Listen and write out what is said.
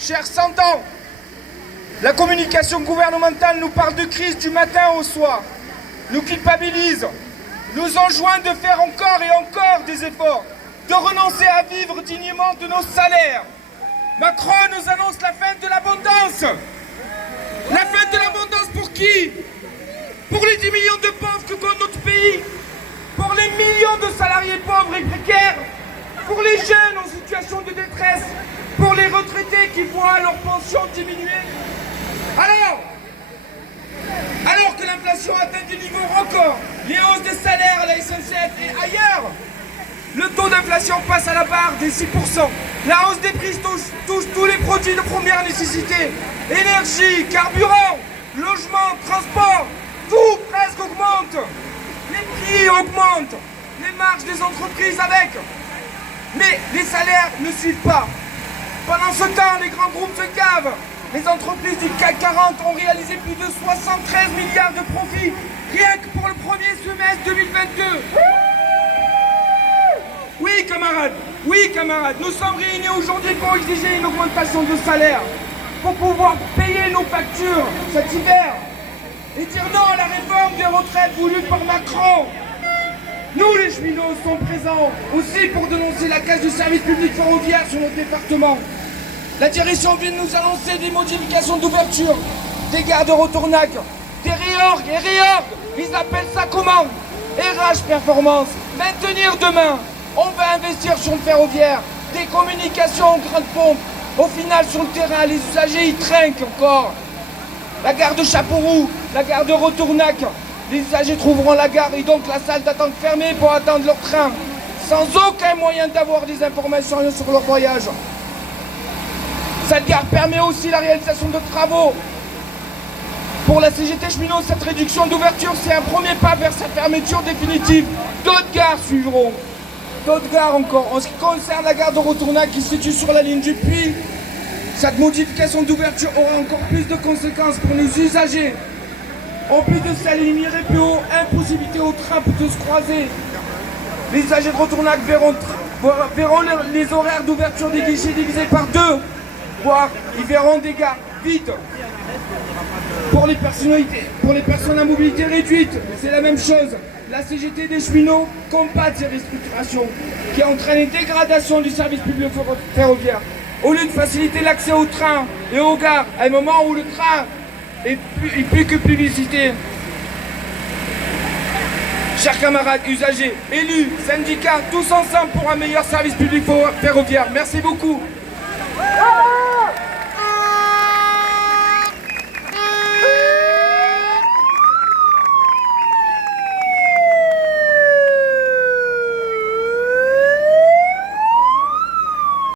chers Santans, la communication gouvernementale nous parle de crise du matin au soir, nous culpabilise, nous enjoint de faire encore et encore des efforts, de renoncer à vivre dignement de nos salaires. Macron nous annonce la fin de l'abondance. La fin de l'abondance pour qui? Pour les 10 millions de pauvres que compte notre pays, pour les millions de salariés pauvres et précaires, pour les jeunes en situation de détresse, pour les retraités qui voient leur pension diminuer. Alors que l'inflation atteint des niveaux records, les hausses de salaires à la SNCF et ailleurs, le taux d'inflation passe à la barre des 6%. La hausse des prix touche tous les produits de première nécessité. Énergie, carburant, logement, transport, tout presque augmente. Les prix augmentent, les marges des entreprises avec. Mais les salaires ne suivent pas. Pendant ce temps, les grands groupes se gavent. Les entreprises du CAC 40 ont réalisé plus de 73 milliards de profits, rien que pour le premier semestre 2022. Oui camarades, nous sommes réunis aujourd'hui pour exiger une augmentation de salaire, pour pouvoir payer nos factures cet hiver, et dire non à la réforme des retraites voulue par Macron. Nous les cheminots sommes présents aussi pour dénoncer la casse du service public ferroviaire sur notre département. La direction vient de nous annoncer des modifications d'ouverture, des gares de Retournac, des réorgs et réorgs, ils appellent ça comment? RH performance, maintenir demain. On va investir sur le ferroviaire, des communications grande pompe. Au final, sur le terrain, les usagers, ils trinquent encore. La gare de Chapouroux, la gare de Retournac, les usagers trouveront la gare et donc la salle d'attente fermée pour attendre leur train, sans aucun moyen d'avoir des informations sur leur voyage. Cette gare permet aussi la réalisation de travaux. Pour la CGT cheminot, cette réduction d'ouverture, c'est un premier pas vers sa fermeture définitive. D'autres gares suivront. D'autres gares encore. En ce qui concerne la gare de Retournac qui se situe sur la ligne du Puy, cette modification d'ouverture aura encore plus de conséquences pour nos usagers. En plus de ça, les lignes iraient plus haut, impossibilité au train de se croiser. Les usagers de Retournac verront les horaires d'ouverture des guichets divisés par 2, voire ils verront des gares vides. Pour les personnes à mobilité réduite, c'est la même chose. La CGT des cheminots combat ces restructurations qui entraînent une dégradation du service public ferroviaire. Au lieu de faciliter l'accès au train et aux gares, à un moment où le train est plus que publicité. Chers camarades, usagers, élus, syndicats, tous ensemble pour un meilleur service public ferroviaire. Merci beaucoup.